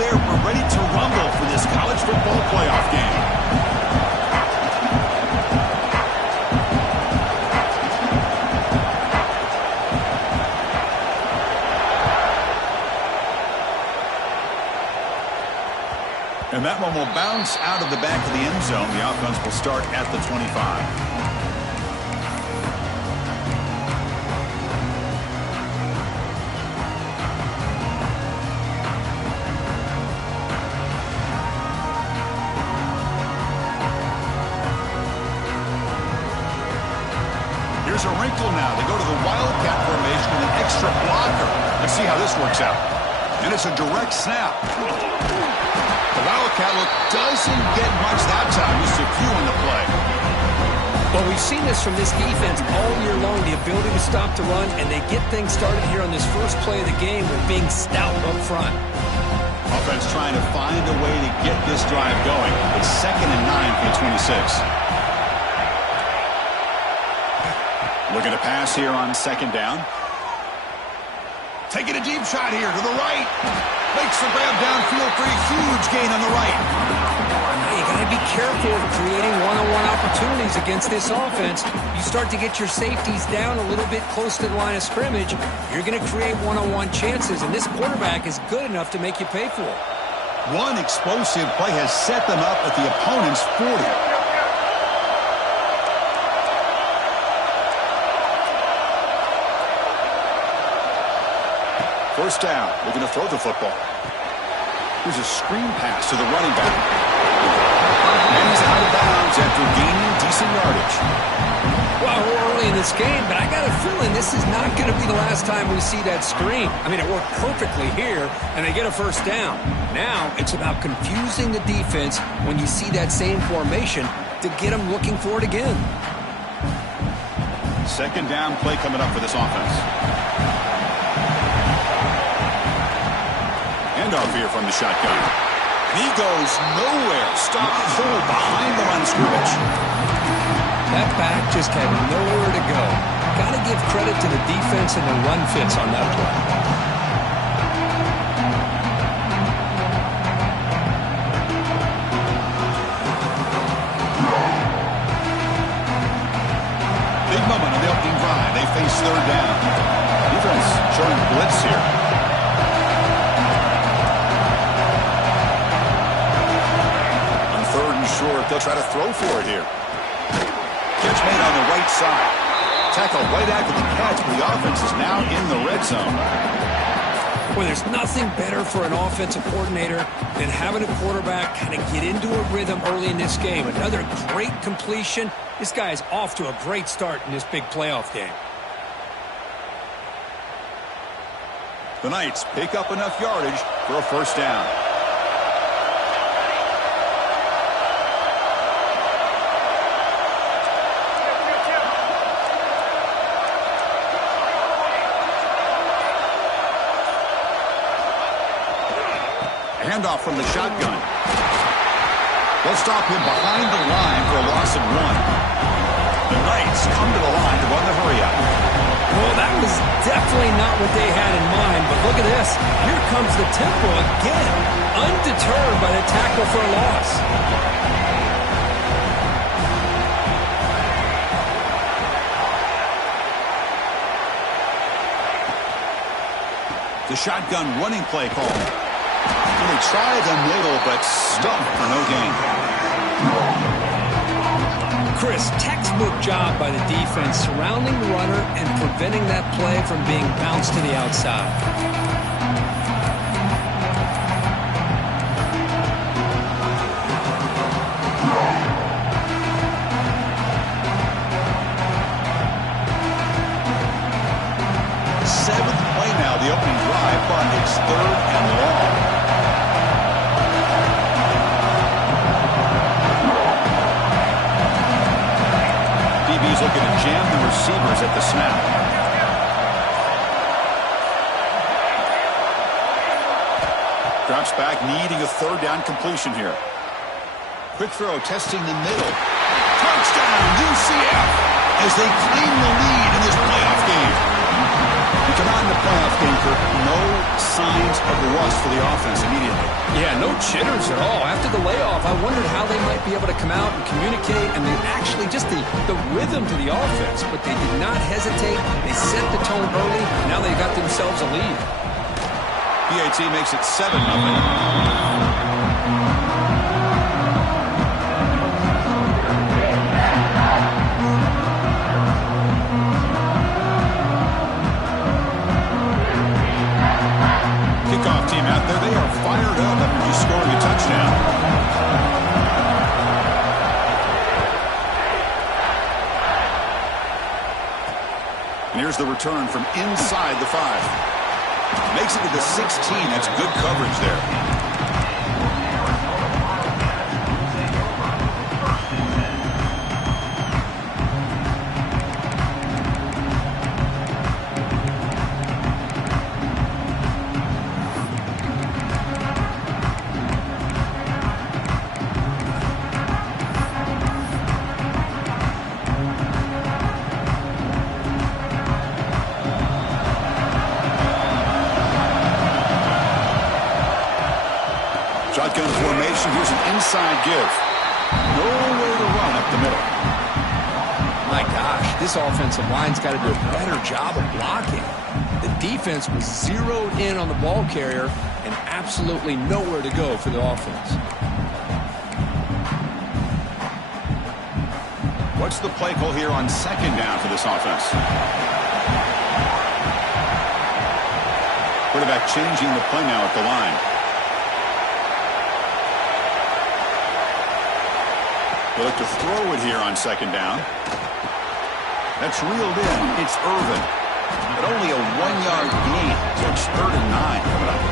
there. We're ready to rumble for this college football playoff game. And that one will bounce out of the back of the end zone. The offense will start at the 25. Here's a wrinkle now. They go to the Wildcat formation with an extra blocker. Let's see how this works out. And it's a direct snap. The Wildcat look doesn't get much that time. Just a few on the play. Well, we've seen this from this defense all year long, the ability to stop the run, and they get things started here on this first play of the game with being stout up front. Offense trying to find a way to get this drive going. It's 2nd and 9 for the 26. Looking to pass here on 2nd down. Taking a deep shot here to the right. Makes the grab downfield for a huge gain on the right. You got to be careful of creating one-on-one opportunities against this offense. You start to get your safeties down a little bit close to the line of scrimmage, you're going to create one-on-one chances, and this quarterback is good enough to make you pay for it. One explosive play has set them up at the opponent's 40. First down, we're going to throw the football. Here's a screen pass to the running back. And he's out of bounds after gaining decent yardage. Well, we're early in this game, but I got a feeling this is not going to be the last time we see that screen. I mean, it worked perfectly here, and they get a first down. Now it's about confusing the defense when you see that same formation to get them looking for it again. 2nd down play coming up for this offense. Handoff here from the shotgun. And he goes nowhere. Stop cold behind the line of scrimmage. That back just had nowhere to go. Got to give credit to the defense and the run fits on that play. Big moment on the opening drive. They face 3rd down. Defense showing blitz here. Short, they'll try to throw for it here. Catch made on the right side. Tackle right after the catch, but the offense is now in the red zone. Well, there's nothing better for an offensive coordinator than having a quarterback kind of get into a rhythm early in this game. Another great completion. This guy is off to a great start in this big playoff game. The Knights pick up enough yardage for a first down. Handoff from the shotgun. They'll stop him behind the line for a loss of 1. The Knights come to the line to run the hurry up. Well, that was definitely not what they had in mind, but look at this. Here comes the tempo again, undeterred by the tackle for a loss. The shotgun running play call. They try the middle, but stuck for no gain. Chris, textbook job by the defense surrounding the runner and preventing that play from being bounced to the outside. Seventh play now, the opening drive, but it's 3rd and long. DB's looking to jam the receivers at the snap. Drops back, needing a 3rd down completion here. Quick throw, testing the middle. Touchdown, UCF, as they claim the lead in this playoff game. We come out in the playoff game for no signs of of rust for the offense immediately. Yeah, no jitters at all. After the layoff, I wondered how they might be able to come out and communicate and actually just the rhythm to the offense. But they did not hesitate. They set the tone early. Now they got themselves a lead. PAT makes it 7-0. Kickoff team out there, they are fired up after just scoring a touchdown. And here's the return from inside the 5. Makes it to the 16. That's good coverage there. Shotgun formation. Here's an inside give. Nowhere to run up the middle. My gosh, this offensive line's got to do a better job of blocking. The defense was zeroed in on the ball carrier and absolutely nowhere to go for the offense. What's the play call here on second down for this offense? Quarterback changing the play now at the line. They look to throw it here on second down. That's reeled in. It's Irvin. But only a 1-yard gain. So it's 3rd and 9 coming up.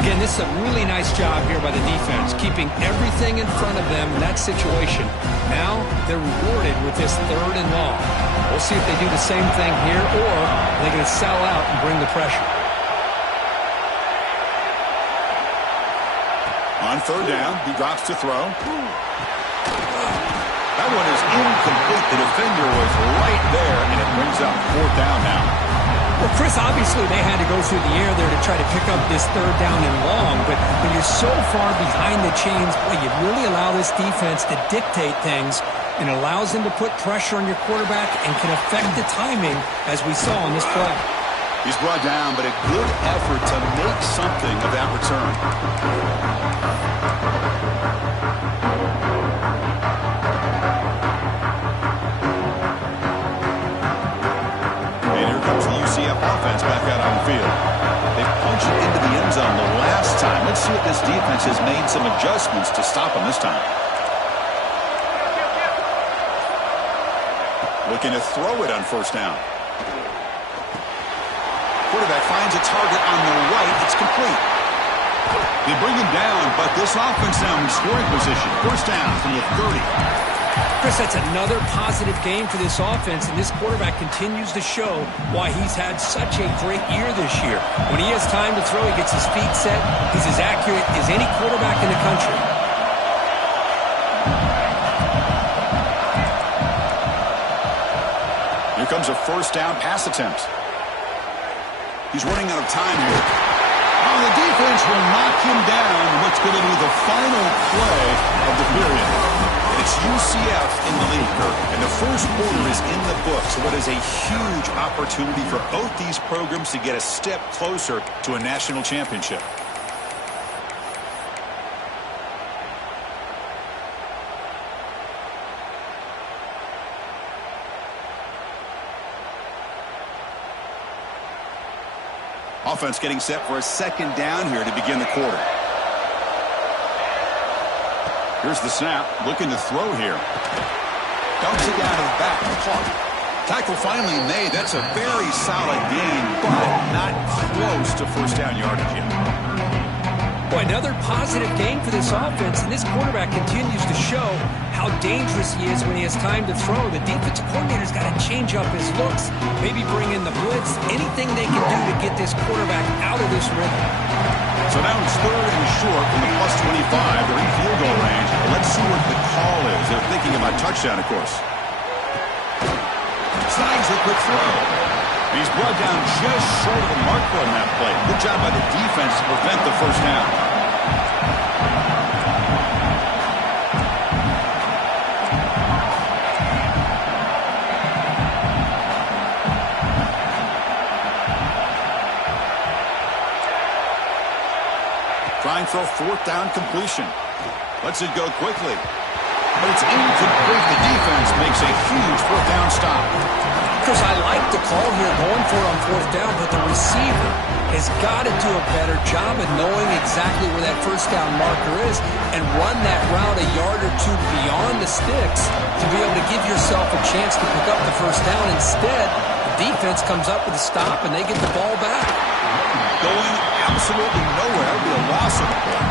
Again, this is a really nice job here by the defense, keeping everything in front of them in that situation. Now they're rewarded with this 3rd and long. We'll see if they do the same thing here, or they're going to sell out and bring the pressure. On 3rd down, he drops to throw. That one is incomplete. The defender was right there, and it brings up 4th down now. Well, Chris, obviously they had to go through the air there to try to pick up this 3rd down and long, but when you're so far behind the chains, boy, you really allow this defense to dictate things, and it allows them to put pressure on your quarterback and can affect the timing, as we saw on this play. He's brought down, but a good effort to make something of that return. Ucf offense back out on the field. They punched it into the end zone the last time. Let's see if this defense has made some adjustments to stop them this time. Looking to throw it on 1st down. Quarterback finds a target on the right. It's complete. They bring him down, but this offense now in scoring position. 1st down from the 30. Chris, that's another positive game for this offense, and this quarterback continues to show why he's had such a great year this year. When he has time to throw, he gets his feet set. He's as accurate as any quarterback in the country. Here comes a 1st down pass attempt. He's running out of time here. Oh, the defense will knock him down. What's going to be the final play of the period? It's UCF in the lead, and the 1st quarter is in the books. So it is a huge opportunity for both these programs to get a step closer to a national championship. Offense getting set for a 2nd down here to begin the quarter. Here's the snap, looking to throw here. Dumps it down to the back. Tackle finally made. That's a very solid gain, but not close to 1st down yardage yet. Boy, another positive game for this offense, and this quarterback continues to show how dangerous he is when he has time to throw. The defensive coordinator's got to change up his looks, maybe bring in the blitz, anything they can do to get this quarterback out of this rhythm. So now it's 3rd and short from the +25. They're in field goal range. Let's see what the call is. They're thinking about touchdown, of course. Snags a quick throw. He's brought down just short of the marker on that play. Good job by the defense to prevent the first down. Trying for a fourth down completion. Lets it go quickly. But it's incomplete. The defense makes a huge fourth down stop. Because I like the call here, going for it on fourth down, but the receiver has got to do a better job of knowing exactly where that first down marker is and run that route a yard or two beyond the sticks to be able to give yourself a chance to pick up the first down. Instead, the defense comes up with a stop and they get the ball back. Going absolutely nowhere. It'll be a loss of the ball.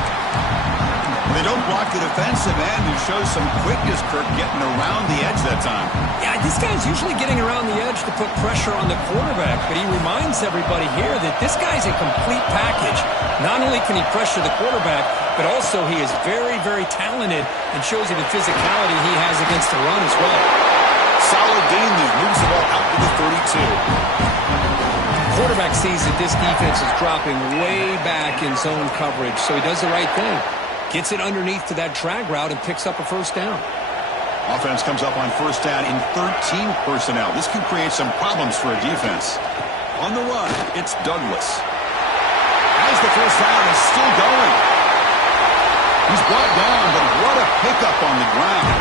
They don't block the defensive end, who shows some quickness, Kirk, getting around the edge that time. Yeah, this guy's usually getting around the edge to put pressure on the quarterback, but he reminds everybody here that this guy's a complete package. Not only can he pressure the quarterback, but also he is very, very talented and shows you the physicality he has against the run as well. Solid gain there. Moves the ball out to the 32. Quarterback sees that this defense is dropping way back in zone coverage, so he does the right thing. Gets it underneath to that drag route and picks up a first down. Offense comes up on first down in 13 personnel. This can create some problems for a defense. On the run, it's Douglas. Has the first down and still going. He's brought down, but what a pickup on the ground.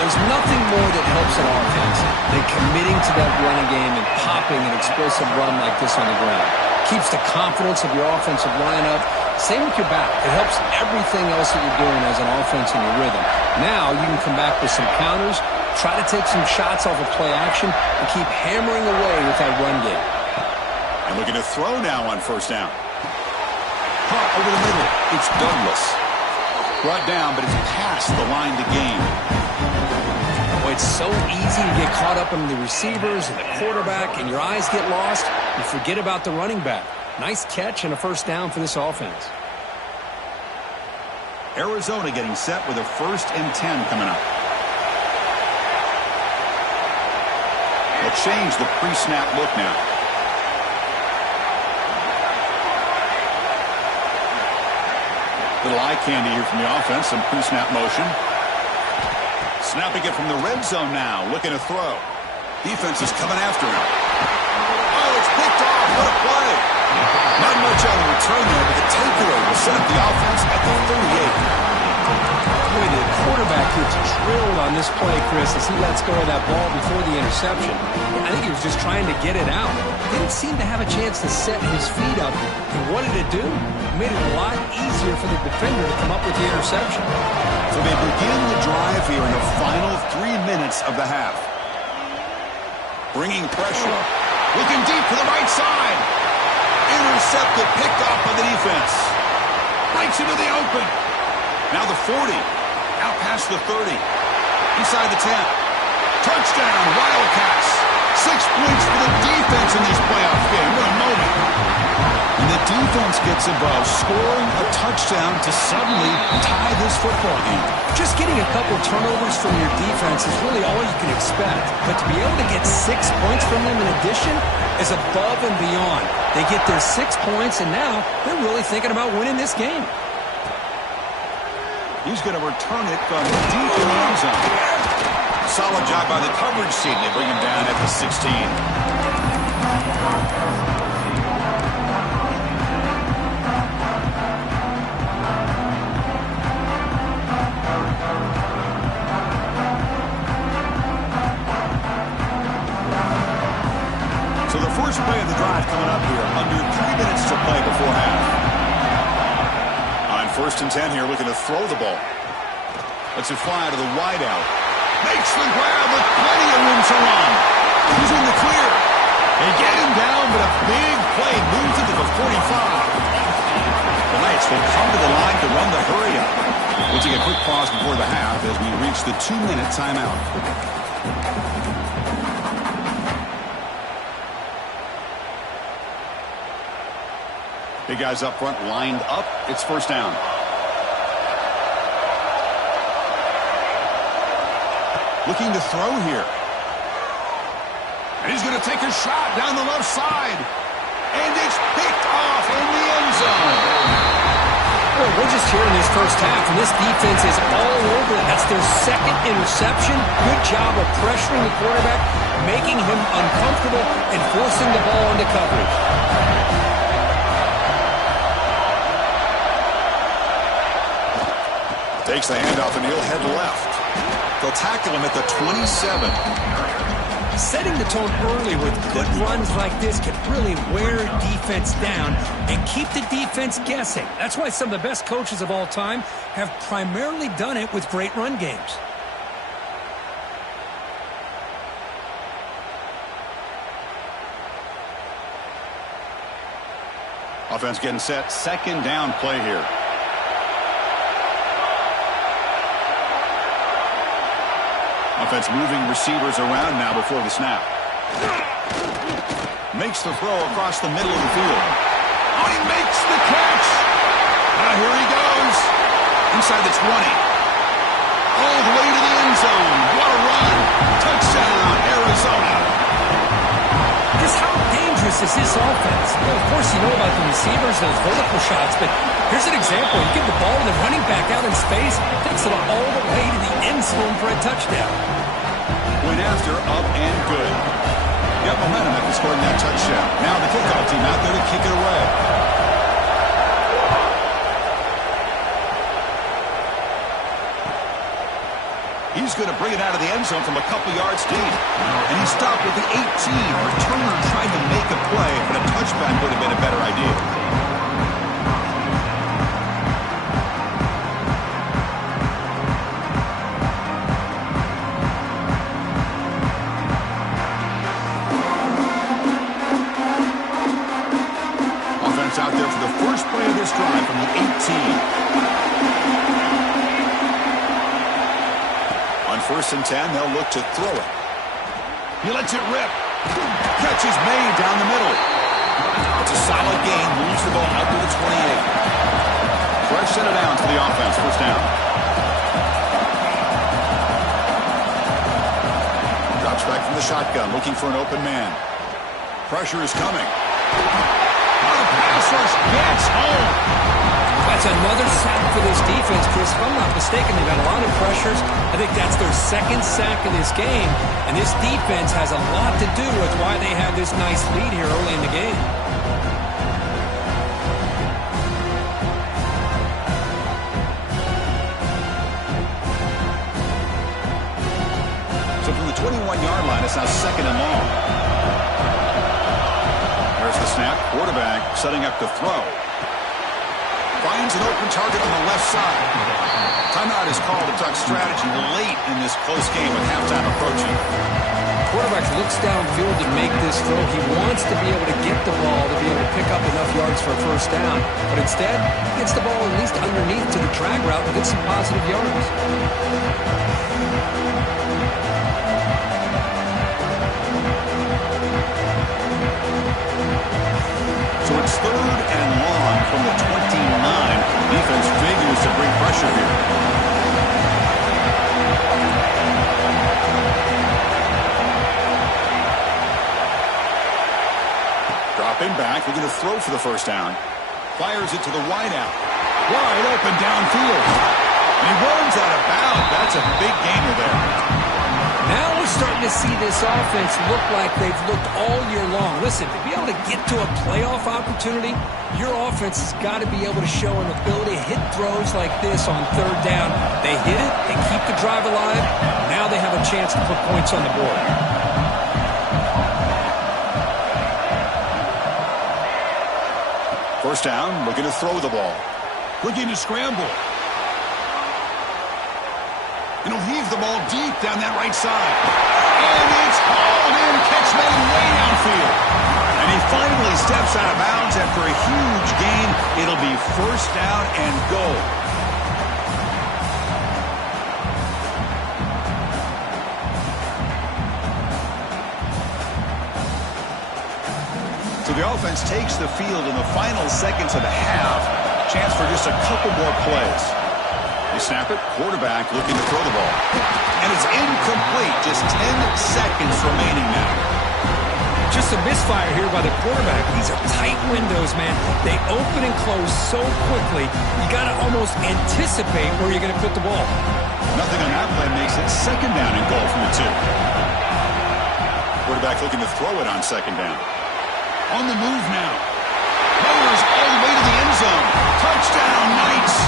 There's nothing more that helps an offense than committing to that running game and popping an explosive run like this on the ground. Keeps the confidence of your offensive lineup. Same with your back. It helps everything else that you're doing as an offense in your rhythm. Now you can come back with some counters, try to take some shots off of play action, and keep hammering away with that run game. And looking to throw now on first down. Caught over the middle. It's Douglas. Brought down, but it's past the line to gain. Boy, it's so easy to get caught up in the receivers and the quarterback, and your eyes get lost. You forget about the running back. Nice catch and a first down for this offense. Arizona getting set with a 1st and 10 coming up. They'll change the pre-snap look now. Little eye candy here from the offense. Some pre-snap motion. Snapping it from the red zone now. Looking to throw. Defense is coming after him. Oh, it's picked off. What a play. Not much on the return there, but the takeaway will set up the offense at the 38. Boy, the quarterback gets drilled on this play, Chris, as he lets go of that ball before the interception. I think he was just trying to get it out. Didn't seem to have a chance to set his feet up. And what did it do? It made it a lot easier for the defender to come up with the interception. So they begin the drive here in the final 3 minutes of the half. Bringing pressure. Looking deep to the right side. Intercepted, picked off by the defense. Breaks into the open. Now the 40. Out past the 30. Inside the 10. Touchdown, Wildcats. 6 points for the defense in this playoff game. What a moment. And the defense gets above, scoring a touchdown to suddenly tie this football game. Just getting a couple turnovers from your defense is really all you can expect. But to be able to get 6 points from them in addition is above and beyond. They get their 6 points, and now they're really thinking about winning this game. He's going to return it from deep in the end zone. Solid job by the coverage team. They bring him down at the 16. So the first play of the drive coming up here. Under 3 minutes to play before half. On 1st and 10 here, looking to throw the ball. Lets it fly to the wide out. Makes the grab with plenty of room to run. He's in the clear. They get him down, but a big play moves into the 45. The Knights will come to the line to run the hurry up. We'll take a quick pause before the half as we reach the 2-minute timeout. Big guys up front lined up. It's first down. Looking to throw here. And he's going to take a shot down the left side. And it's picked off in the end zone. Well, we're just here in this first half, and this defense is all over it. That's their second interception. Good job of pressuring the quarterback, making him uncomfortable, and forcing the ball into coverage. Takes the handoff, and he'll head left. They'll tackle him at the 27. Setting the tone early with good runs like this can really wear defense down and keep the defense guessing. That's why some of the best coaches of all time have primarily done it with great run games. Offense getting set. Second down play here. Offense moving receivers around now before the snap. Makes the throw across the middle of the field. Oh, he makes the catch. Here he goes. Inside the 20. All the way to the end zone. What a run. Touchdown, Arizona. Just how dangerous is this offense? Well, of course, you know about the receivers, those vertical shots, but here's an example. You give the ball to the running back out in space, takes it all the way to the end zone for a touchdown. Went after, up and good. Got momentum after scoring that touchdown. Now the kickoff team out there to kick it away. He's going to bring it out of the end zone from a couple yards deep. And he stopped at the 18. Returner tried to make a play, but a touchback would have been a better idea. Offense out there for the first play of this drive from the 18. On 1st and 10, they'll look to throw it. He lets it rip. Catch is made down the middle. It's a solid gain. Moves the ball up to the 28. Fresh set of downs for the offense. First down. Drops back from the shotgun, looking for an open man. Pressure is coming. Oh, the pass rush gets home. That's another sack for this defense, Chris. If I'm not mistaken, they've had a lot of pressures. I think that's their second sack of this game. And this defense has a lot to do with why they have this nice lead here early in the game. So from the 21-yard line, it's now second and long. There's the snap. Quarterback setting up to throw. Finds an open target on the left side. Timeout is called to talk strategy late in this close game with halftime approaching. Quarterback looks downfield to make this throw. He wants to be able to get the ball to be able to pick up enough yards for a first down. But instead, he gets the ball at least underneath to the drag route and gets some positive yards. So it's third and long from the 29. Defense figures to bring pressure here. Dropping back, looking to throw for the first down. Fires it to the wideout. Wide open downfield. And he runs out of bounds. That's a big gainer there. Now we're starting to see this offense look like they've looked all year long. Listen, to be able to get to a playoff opportunity, your offense has got to be able to show an ability to hit throws like this on third down. They hit it, they keep the drive alive. Now they have a chance to put points on the board. First down, looking to throw the ball. Looking to scramble. And he'll heave the ball deep down that right side. And it's hauled in, catch made way downfield. And he finally steps out of bounds after a huge gain. It'll be first down and goal. So the offense takes the field in the final seconds of the half. Chance for just a couple more plays. They snap it. Quarterback looking to throw the ball. And it's incomplete. Just 10 seconds remaining now. Just a misfire here by the quarterback. These are tight windows, man. They open and close so quickly, you got to almost anticipate where you're going to put the ball. Nothing on that play makes it second down and goal from the 2. Quarterback looking to throw it on second down. On the move now. Powers all the way to the end zone. Touchdown, Knights!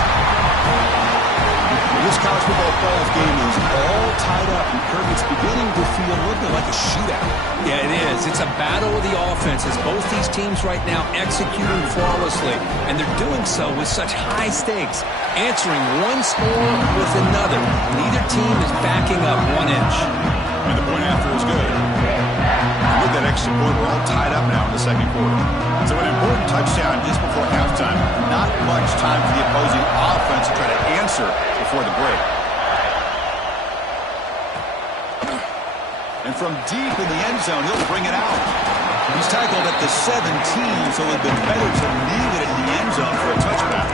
This college football playoff game is all tied up, and Kirk, it's beginning to feel a little bit like a shootout. Yeah, it is. It's a battle of the offenses. Both these teams right now executing flawlessly, and they're doing so with such high stakes, answering one score with another. Neither team is backing up 1 inch. And the point after is good. With that extra point, we're all tied up now in the second quarter. So an important touchdown just before halftime. Not much time for the opposing offense to try to answer before the break. And from deep in the end zone, he'll bring it out. He's tackled at the 17, so it would have been better to leave it in the end zone for a touchback.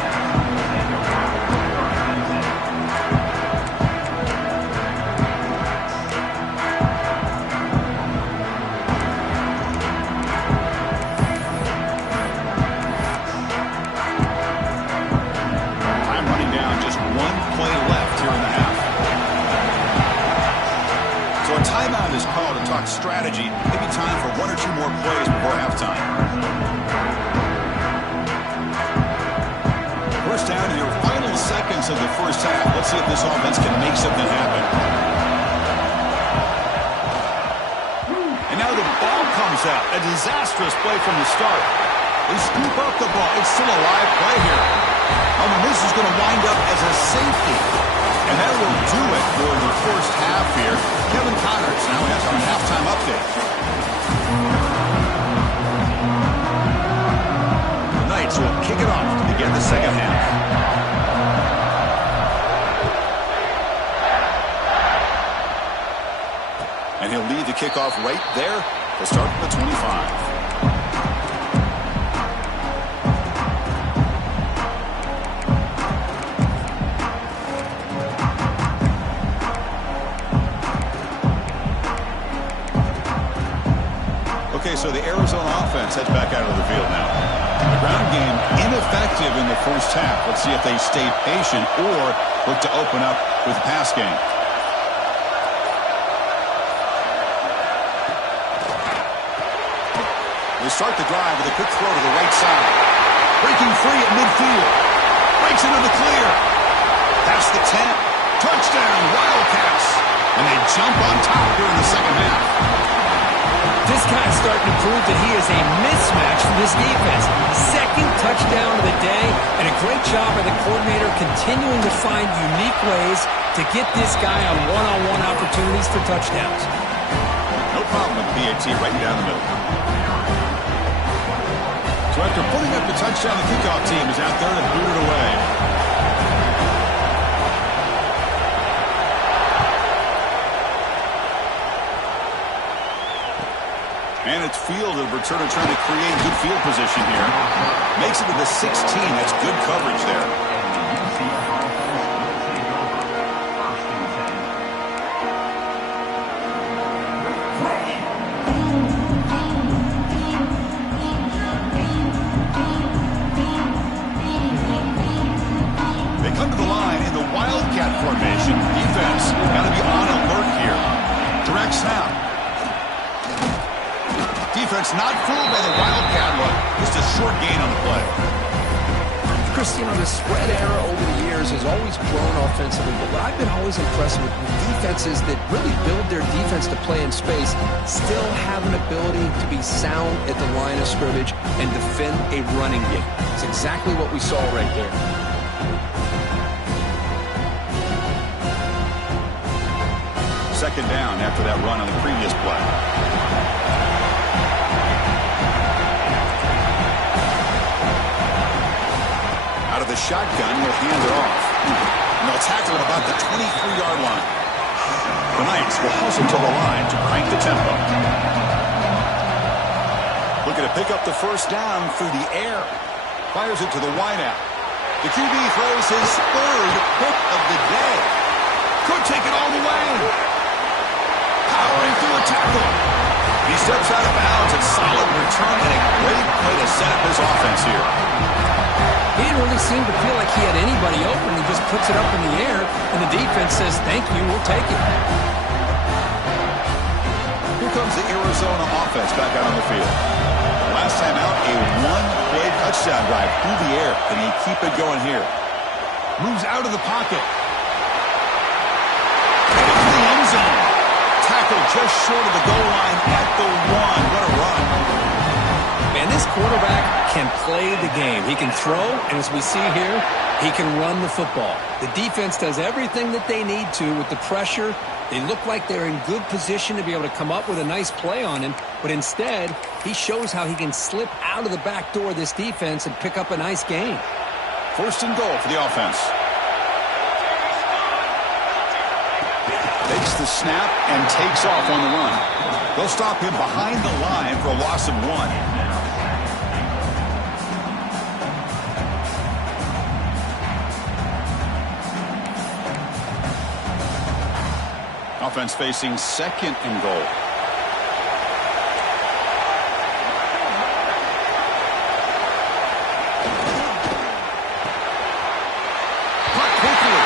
Timeout is called to talk strategy. Maybe time for 1 or 2 more plays before halftime. First down to your final seconds of the first half. Let's see if this offense can make something happen. And now the ball comes out. A disastrous play from the start. They scoop up the ball. It's still a live play here. Oh, and this is going to wind up as a safety. And that will do it for the first half here. Kevin Connors now has our halftime update. The Knights will kick it off to begin the second half. And he'll lead the kickoff right there to start from the 25. So the Arizona offense heads back out of the field now. The ground game ineffective in the first half. Let's see if they stay patient or look to open up with the pass game. They start the drive with a quick throw to the right side. Breaking free at midfield. Breaks into the clear. Past the 10. Touchdown, Wildcats. And they jump on top here in the second half. This guy's starting to prove that he is a mismatch for this defense. Second touchdown of the day, and a great job by the coordinator continuing to find unique ways to get this guy on one-on-one opportunities for touchdowns. No problem with PAT right down the middle. So after putting up the touchdown, the kickoff team is out there to boot it away. And it's fielded. Returner trying to create good field position here. Makes it to the 16. That's good coverage there. They come to the line in the Wildcat formation. Defense got to be on alert here. Direct snap. Defense not fooled by the Wildcat look. Just a short gain on the play. Chris, you know, the spread era over the years has always grown offensively, but what I've been always impressed with defenses that really build their defense to play in space still have an ability to be sound at the line of scrimmage and defend a running game. It's exactly what we saw right there. Second down after that run on the previous play. Out of the shotgun, he'll hand it off. And they'll tackle it about the 23-yard line. The Knights will hustle to the line to crank the tempo. Looking to pick up the first down through the air. Fires it to the wideout. The QB throws his third pick of the day. Could take it all the way. Powering through a tackle. He steps out of bounds. A solid return and a great play to set up his offense here. He didn't really seem to feel like he had anybody open. He just puts it up in the air, and the defense says, thank you, we'll take it. Here comes the Arizona offense back out on the field. Last time out, a one-play touchdown drive through the air. Can they keep it going here? Moves out of the pocket. Into the end zone. Tackled just short of the goal line at the 1. What a run. Man, this quarterback can play the game. He can throw, and as we see here, he can run the football. The defense does everything that they need to with the pressure. They look like they're in good position to be able to come up with a nice play on him, but instead, he shows how he can slip out of the back door of this defense and pick up a nice gain. First and goal for the offense. Takes the snap and takes off on the run. They'll stop him behind the line for a loss of 1. Offense facing second and goal. Caught quickly.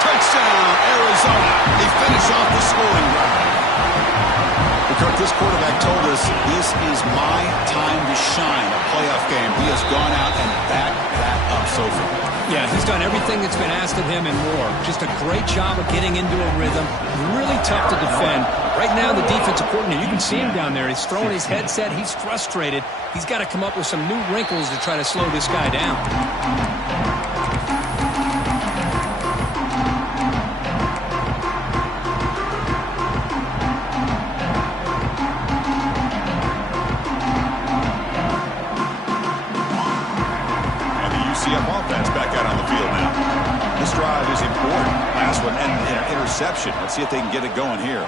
Touchdown, Arizona. They finish off the scoring drive. Kirk, this quarterback told us this is my time to shine, a playoff game. He has gone out and backed that up so far. Yeah, he's done everything that's been asked of him and more. Just a great job of getting into a rhythm. Really tough to defend. Right now, the defensive coordinator, you can see him down there. He's throwing his headset. He's frustrated. He's got to come up with some new wrinkles to try to slow this guy down. Offense back out on the field now. This drive is important. Last one ended in an interception. Let's see if they can get it going here.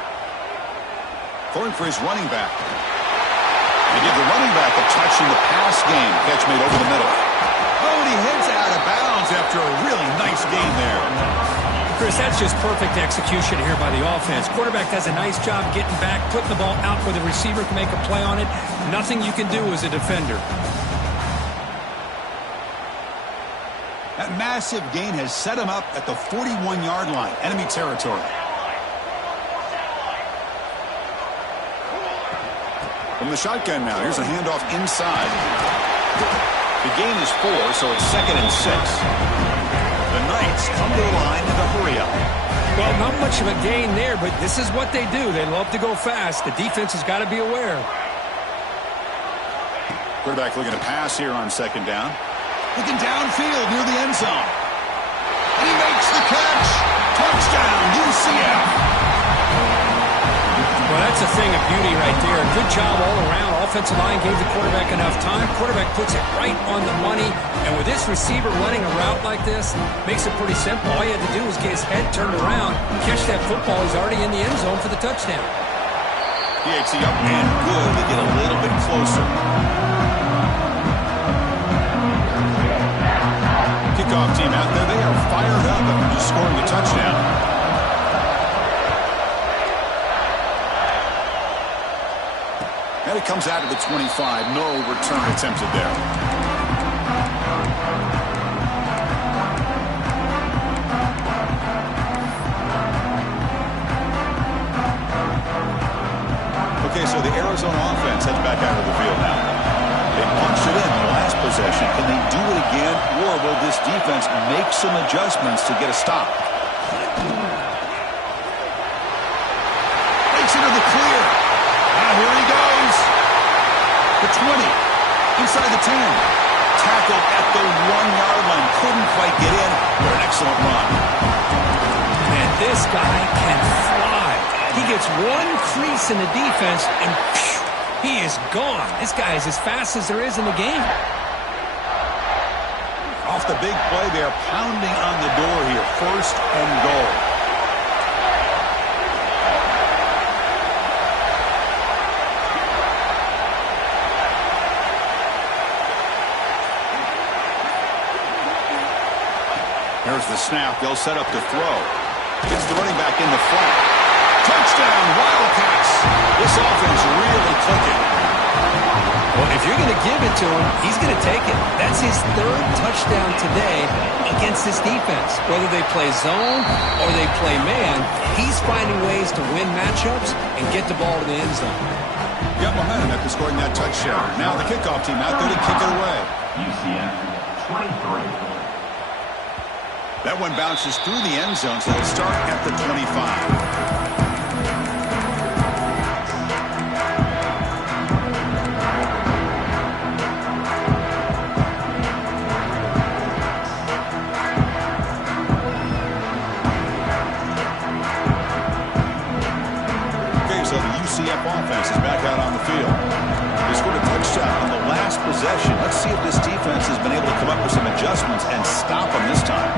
Throwing for his running back. They give the running back a touch in the pass game. Catch made over the middle. Oh, and he heads out of bounds after a really nice game there. Chris, that's just perfect execution here by the offense. Quarterback does a nice job getting back, putting the ball out where the receiver can make a play on it. Nothing you can do as a defender. That massive gain has set him up at the 41-yard line, enemy territory. From the shotgun now, here's a handoff inside. The gain is 4, so it's 2nd and 6. The Knights come to the line with a hurry-up. Well, not much of a gain there, but this is what they do. They love to go fast. The defense has got to be aware. Quarterback looking to pass here on 2nd down. Looking downfield near the end zone. And he makes the catch. Touchdown, UCF. Well, that's a thing of beauty right there. Good job all around. Offensive line gave the quarterback enough time. Quarterback puts it right on the money. And with this receiver running a route like this, makes it pretty simple. All he had to do was get his head turned around, catch that football. He's already in the end zone for the touchdown. PHC up and good to get a little bit closer. Kickoff team out there. They are fired up after just scoring the touchdown. And it comes out to the 25. No return attempted there. Okay, so the Arizona offense heads back out of the field now. They punched it in the last possession. Can they do it again, or will this defense make some adjustments to get a stop? Makes it to the clear. Now here he goes. The 20. Inside the 10. Tackled at the 1-yard line. Couldn't quite get in, but an excellent run. Man, this guy can fly. He gets one crease in the defense, and phew, he is gone. This guy is as fast as there is in the game. Off the big play, they are pounding on the door here. 1st and goal. There's the snap. They'll set up to throw. Gets the running back in the flat. Touchdown, Wildcats. This offense really clicking. Well, if you're going to give it to him, he's going to take it. That's his third touchdown today against this defense. Whether they play zone or they play man, he's finding ways to win matchups and get the ball to the end zone. Got momentum after scoring that touchdown. Now the kickoff team out there to kick it away. UCF 23. That one bounces through the end zone, so they'll start at the 25. UCF offense is back out on the field. They scored a touchdown on the last possession. Let's see if this defense has been able to come up with some adjustments and stop them this time.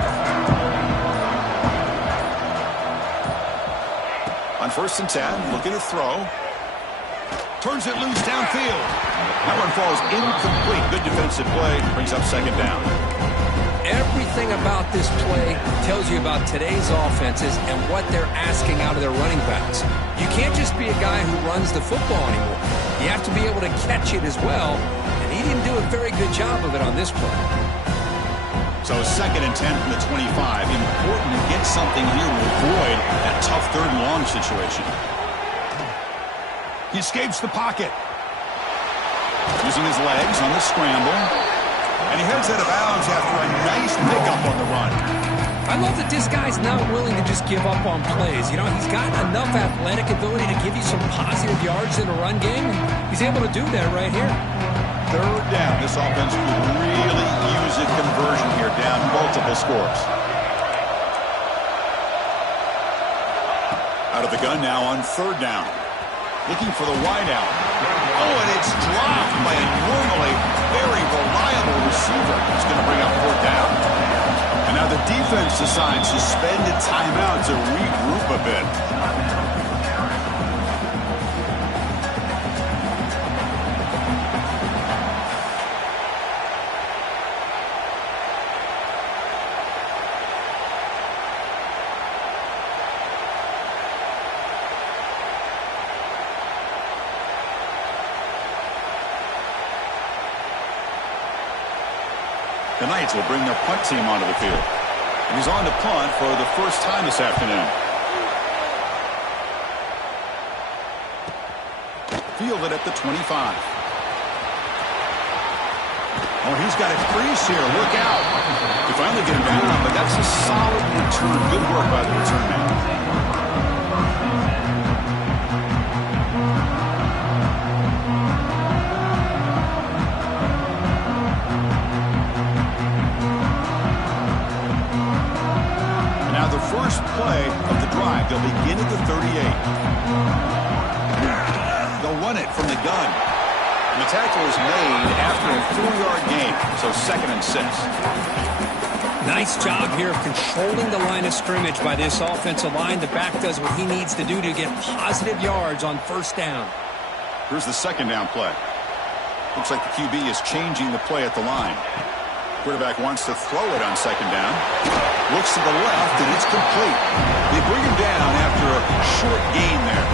On 1st and 10, looking to throw. Turns it loose downfield. That one falls incomplete. Good defensive play. Brings up 2nd down. Everything about this play tells you about today's offenses and what they're asking out of their running backs. You can't just be a guy who runs the football anymore. You have to be able to catch it as well, and he didn't do a very good job of it on this play. So 2nd and 10 from the 25. Important to get something here to avoid that tough 3rd and long situation. He escapes the pocket. Using his legs on the scramble. And he heads out of bounds after a nice pickup on the run. I love that this guy's not willing to just give up on plays. You know, he's got enough athletic ability to give you some positive yards in a run game. He's able to do that right here. 3rd down. This offense could really use a conversion here, down multiple scores. Out of the gun now on 3rd down. Looking for the wideout. Oh, and it's dropped by a normally very reliable receiver. It's going to bring up 4th down. And now the defense decides to spend a timeout to regroup a bit. The Knights will bring their punt team onto the field. And he's on to punt for the first time this afternoon. Fielded at the 25. Oh, he's got a crease here. Look out. We finally get him down, but that's a solid return. Good work by the return man. First play of the drive. They'll begin at the 38. They'll run it from the gun. And the tackle is made after a 4-yard gain. So 2nd and 6. Nice job here of controlling the line of scrimmage by this offensive line. The back does what he needs to do to get positive yards on 1st down. Here's the 2nd down play. Looks like the QB is changing the play at the line. Quarterback wants to throw it on 2nd down. Looks to the left, and it's complete. They bring him down after a short gain there.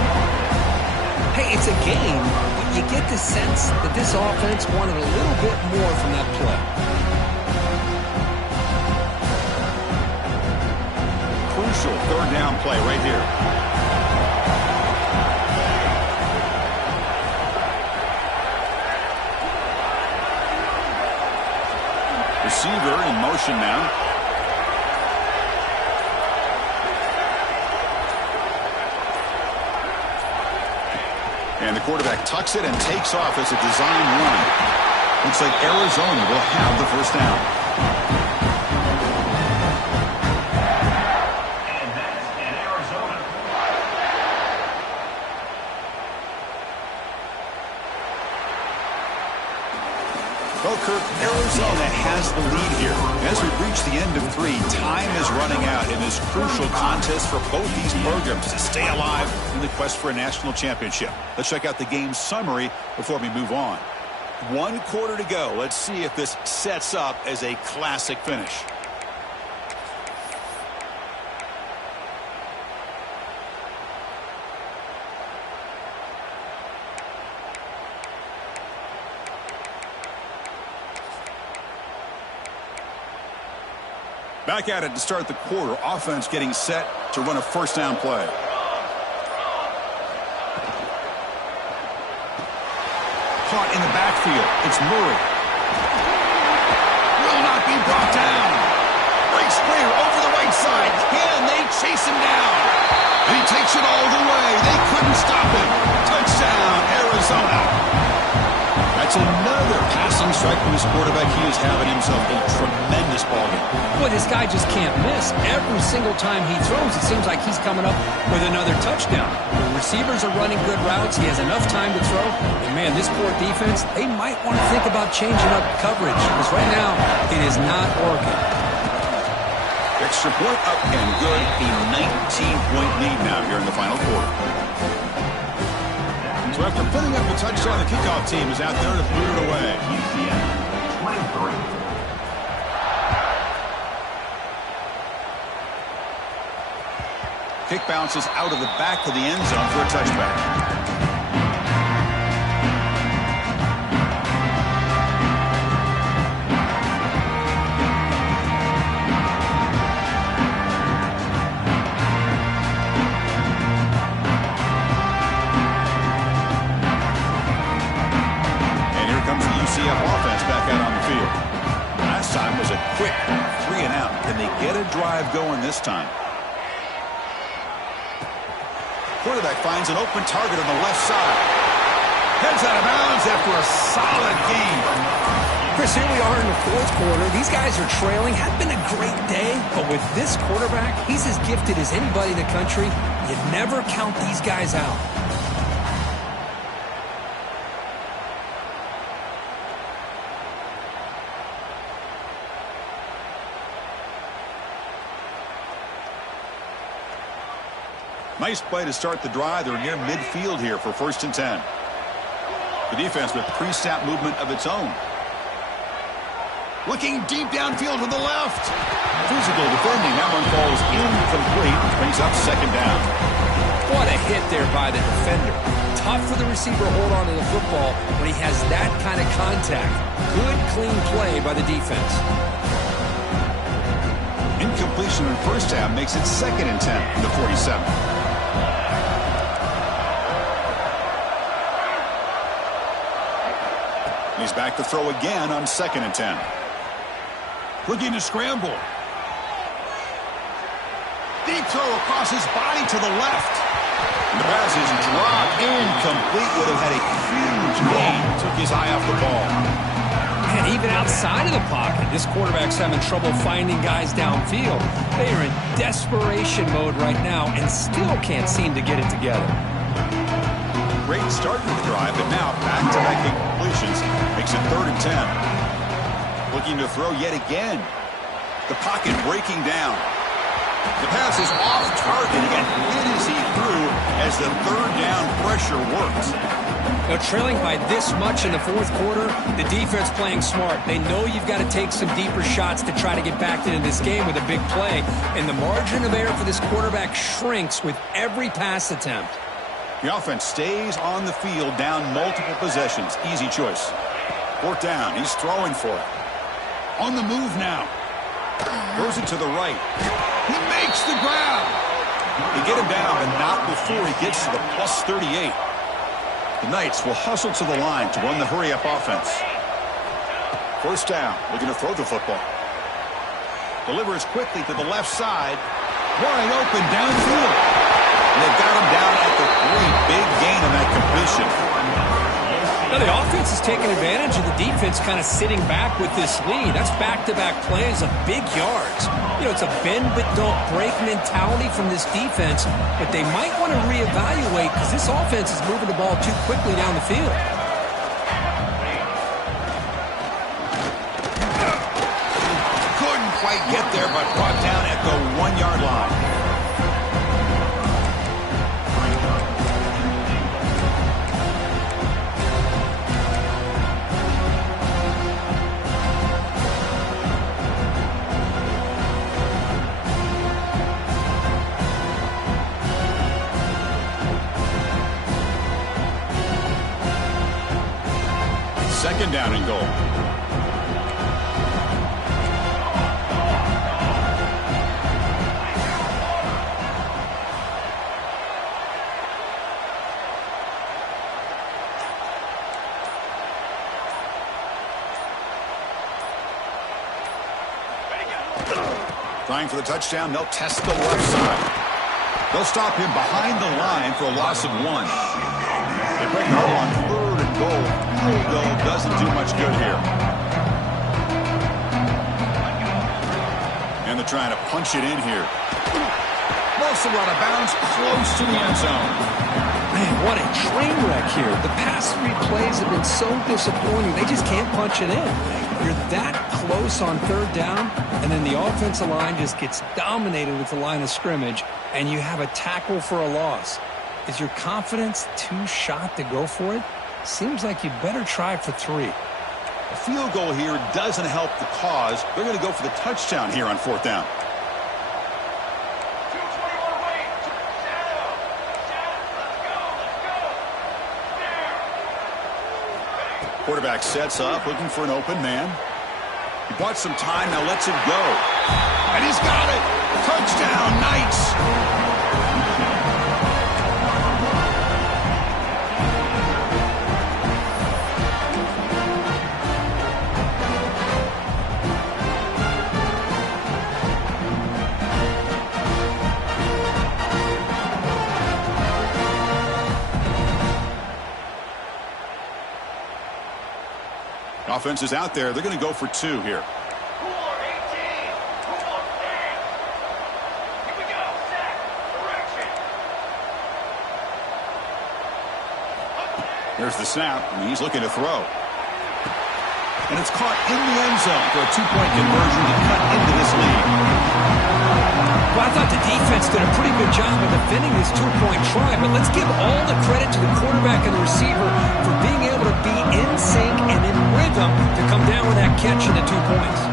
Hey, it's a game, but you get the sense that this offense wanted a little bit more from that play. Crucial 3rd down play right here. Receiver in motion now. And the quarterback tucks it and takes off as a design run. Looks like Arizona will have the 1st down. And that's in Arizona. Well, Kirk, Arizona has the lead here. As we reach the end of 3, time is running out in this crucial contest for both these programs to stay alive in the quest for a national championship. Let's check out the game summary before we move on. 1 quarter to go. Let's see if this sets up as a classic finish. Back at it to start the quarter. Offense getting set to run a first down play. Caught in the backfield. It's Murray. Will not be brought down. Breaks clear over the right side. Can they chase him down? And he takes it all the way. They couldn't stop him. Touchdown, Arizona. That's another passing strike from his quarterback. He is having himself a tremendous ballgame. Boy, this guy just can't miss. Every single time he throws, it seems like he's coming up with another touchdown. The receivers are running good routes. He has enough time to throw. And, man, this poor defense, they might want to think about changing up coverage because right now it is not working. Extra point up and good. A 19-point lead now here in the final quarter. So after putting up a touchdown, the kickoff team is out there to boot it away. UCF 23. Kick bounces out of the back of the end zone for a touchback. UCF offense back out on the field. Last time was a quick 3-and-out. Can they get a drive going this time? Quarterback finds an open target on the left side. Heads out of bounds after a solid game. Chris, here we are in the fourth quarter. These guys are trailing. Had been a great day, but with this quarterback, he's as gifted as anybody in the country. You never count these guys out. Nice play to start the drive. They're near midfield here for 1st and 10. The defense with pre-snap movement of its own. Looking deep downfield to the left. Physical defending. That one falls incomplete, which brings up 2nd down. What a hit there by the defender. Tough for the receiver to hold on to the football when he has that kind of contact. Good, clean play by the defense. Incompletion in first half makes it 2nd and 10 in the 47. He's back to throw again on 2nd and 10. Looking to scramble. Deep throw across his body to the left. And the pass is dropped. Incomplete. Would have had a huge gain. Took his eye off the ball. And even outside of the pocket, this quarterback's having trouble finding guys downfield. They are in desperation mode right now and still can't seem to get it together. Great start to the drive, but now back-to-back incompletions makes it 3rd and 10. Looking to throw yet again. The pocket breaking down. The pass is off target and hit as he threw as the 3rd down pressure works. Now, trailing by this much in the fourth quarter, the defense playing smart. They know you've got to take some deeper shots to try to get back into this game with a big play. And the margin of error for this quarterback shrinks with every pass attempt. The offense stays on the field down multiple possessions. Easy choice. 4th down. He's throwing for it. On the move now. Throws it to the right. He makes the grab. They get him down, but not before he gets to the plus 38. The Knights will hustle to the line to run the hurry-up offense. 1st down. Looking to throw the football. Delivers quickly to the left side. Wide open downfield. And they've got him down at the 3. Big gain on that completion. Now the offense is taking advantage of the defense kind of sitting back with this lead. That's back-to-back plays of big yards. You know, it's a bend but don't break mentality from this defense, but they might want to reevaluate because this offense is moving the ball too quickly down the field. Couldn't quite get there, but brought down at the 1-yard line. Second down and goal. Trying for the touchdown, they'll test the left side. They'll stop him behind the line for a loss of 1. They break the hole on 3rd and goal. Field goal doesn't do much good here. And they're trying to punch it in here. Mostly out of bounds, close to the end zone. Man, what a train wreck here. The past 3 plays have been so disappointing. They just can't punch it in. You're that close on 3rd down, and then the offensive line just gets dominated with the line of scrimmage, and you have a tackle for a loss. Is your confidence too shot to go for it? Seems like you better try for 3. A field goal here doesn't help the cause. They're going to go for the touchdown here on 4th down. Quarterback sets up, looking for an open man. He bought some time, now lets it go. And he's got it! Touchdown, Knights! Offense is out there. They're going to go for 2 here. There's the snap, and he's looking to throw. And it's caught in the end zone for a 2-point conversion to cut into this lead. Well, I thought the defense did a pretty good job of defending this 2-point try, but let's give all the credit to the quarterback and the receiver for being able to be in sync and in rhythm to come down with that catch and the 2 points.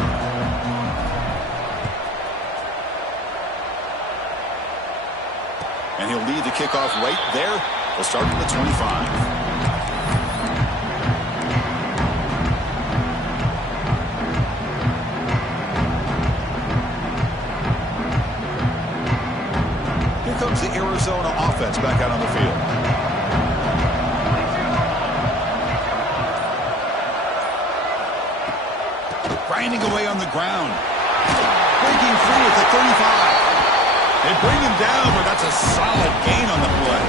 And he'll lead the kickoff right there. We'll start at the 25. Comes the Arizona offense back out on the field. Grinding away on the ground. Breaking free at the 35. They bring him down, but that's a solid gain on the play.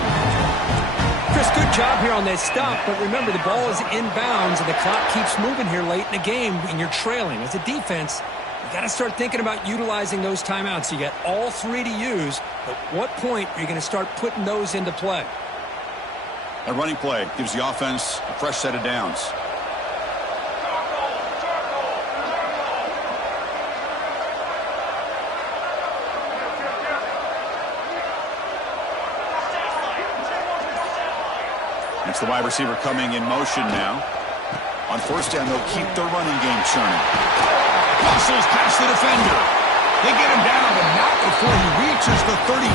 Chris, good job here on that stop, but remember the ball is inbounds and the clock keeps moving here late in the game and you're trailing. As a defense, you got to start thinking about utilizing those timeouts. You got all 3 to use. At what point are you going to start putting those into play? A running play gives the offense a fresh set of downs. It's the wide receiver coming in motion now. On 1st down, they'll keep their running game churning. Muscles past the defender. They get him down, but not before he reaches the 39.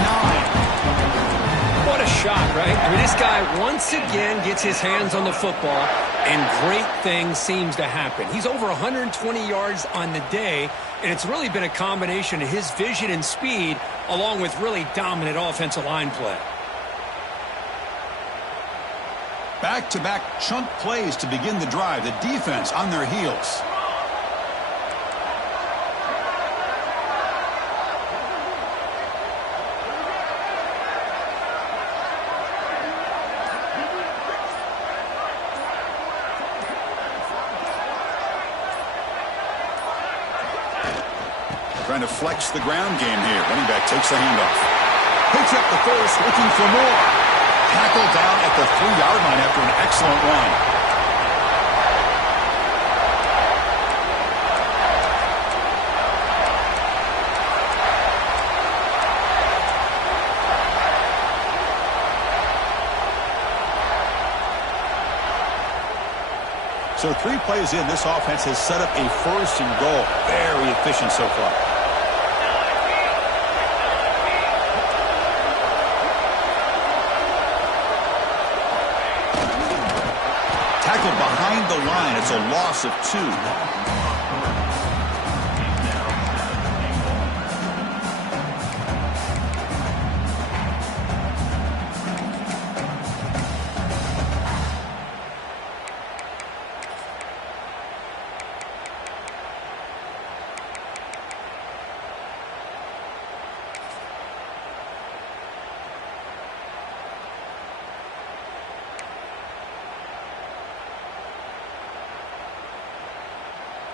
What a shot, right? I mean, this guy once again gets his hands on the football, and great things seems to happen. He's over 120 yards on the day, and it's really been a combination of his vision and speed, along with really dominant offensive line play. Back-to-back chunk plays to begin the drive. The defense on their heels. Trying to flex the ground game here. Running back takes the handoff. Picks up the first, looking for more. Tackled down at the 3-yard line after an excellent run. So 3 plays in, this offense has set up a 1st and goal. Very efficient so far. Tackled behind the line. It's a loss of 2.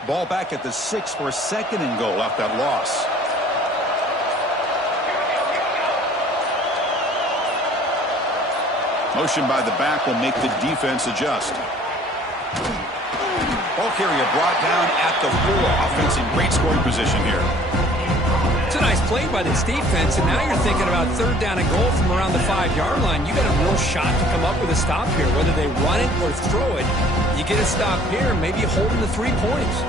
Ball back at the 6 for a 2nd and goal off that loss. Motion by the back will make the defense adjust. Ball carrier brought down at the 4. Offense in great scoring position here. It's a nice play by this defense, and now you're thinking about 3rd down and goal from around the 5-yard line. You got a real shot to come up with a stop here. Whether they run it or throw it, you get a stop here, maybe you hold them to 3 points.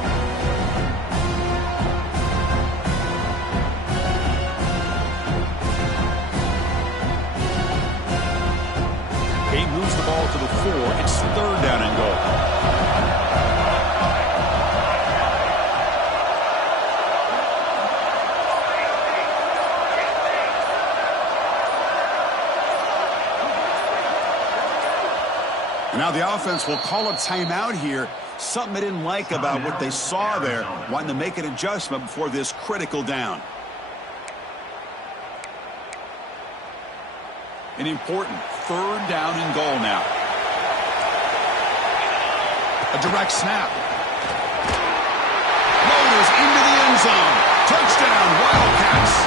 He moves the ball to the 4. It's 3rd down and goal. Now the offense will call a timeout here. Something they didn't like about what they saw there. Wanting to make an adjustment before this critical down. An important 3rd down and goal now. A direct snap. Loaders into the end zone. Touchdown, Wildcats.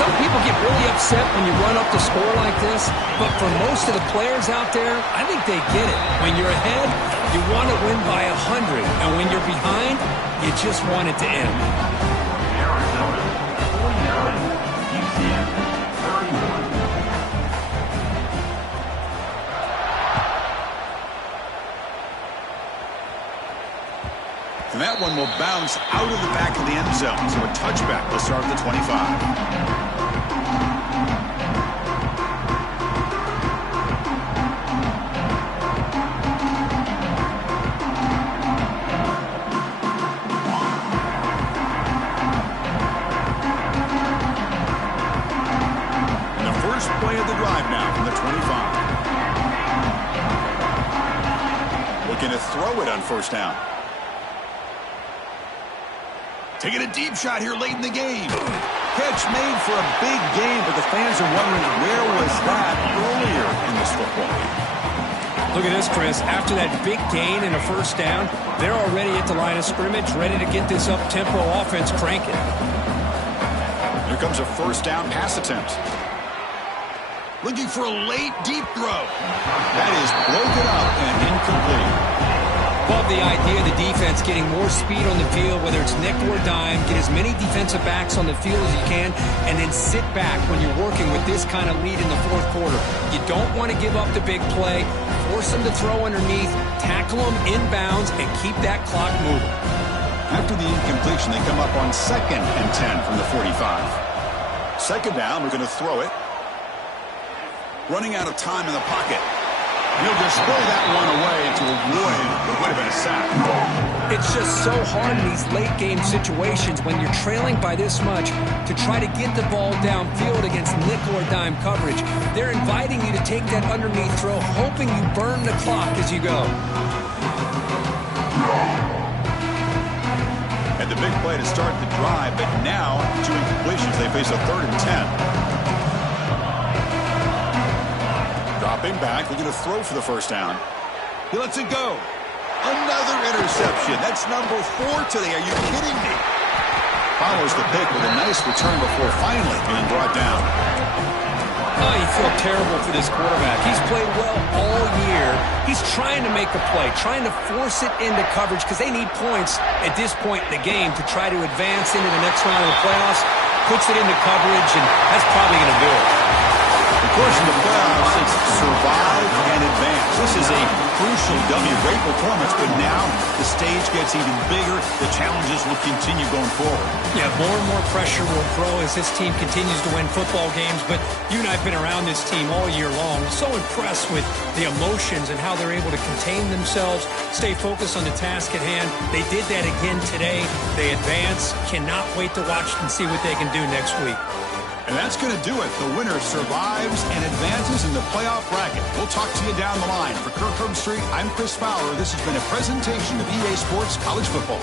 Some people get really upset when you run up the score like this, but for most of the players out there, I think they get it. When you're ahead, you want to win by 100, and when you're behind, you just want it to end. Arizona 49, UCF 31. And that one will bounce out of the back of the end zone. So a touchback will start at the 25. Play of the drive now from the 25. Looking to throw it on 1st down. Taking a deep shot here late in the game. Catch made for a big game, but the fans are wondering where was that earlier in this football game. Look at this, Chris. After that big gain and a 1st down, they're already at the line of scrimmage, ready to get this up-tempo offense cranking. Here comes a 1st down pass attempt. Looking for a late, deep throw. That is broken up and incomplete. Love the idea of the defense getting more speed on the field, whether it's nickel or dime. Get as many defensive backs on the field as you can, and then sit back when you're working with this kind of lead in the 4th quarter. You don't want to give up the big play. Force them to throw underneath, tackle them inbounds, and keep that clock moving. After the incompletion, they come up on 2nd and 10 from the 45. 2nd down, we're going to throw it. Running out of time in the pocket. He'll just throw that one away to avoid what would have been a sack. It's just so hard in these late game situations when you're trailing by this much to try to get the ball downfield against nickel or dime coverage. They're inviting you to take that underneath throw, hoping you burn the clock as you go. And the big play to start the drive, but now 2 incompletions. They face a 3rd and 10. Dropping back, looking to throw for the 1st down. He lets it go. Another interception. That's number 4 today. Are you kidding me? Follows the pick with a nice return before finally being brought down. Oh, you feel terrible for this quarterback. He's played well all year. He's trying to make a play, trying to force it into coverage because they need points at this point in the game to try to advance into the next round of the playoffs. Puts it into coverage, and that's probably going to do it. Of course, in the playoffs, it's survive and advance. This is a crucial W. Great performance, but now the stage gets even bigger. The challenges will continue going forward. Yeah, more and more pressure will grow as this team continues to win football games, but you and I have been around this team all year long. So impressed with the emotions and how they're able to contain themselves, stay focused on the task at hand. They did that again today. They advance. Cannot wait to watch and see what they can do next week. And that's going to do it. The winner survives and advances in the playoff bracket. We'll talk to you down the line. For Kirk Herbstreit, I'm Chris Fowler. This has been a presentation of EA Sports College Football.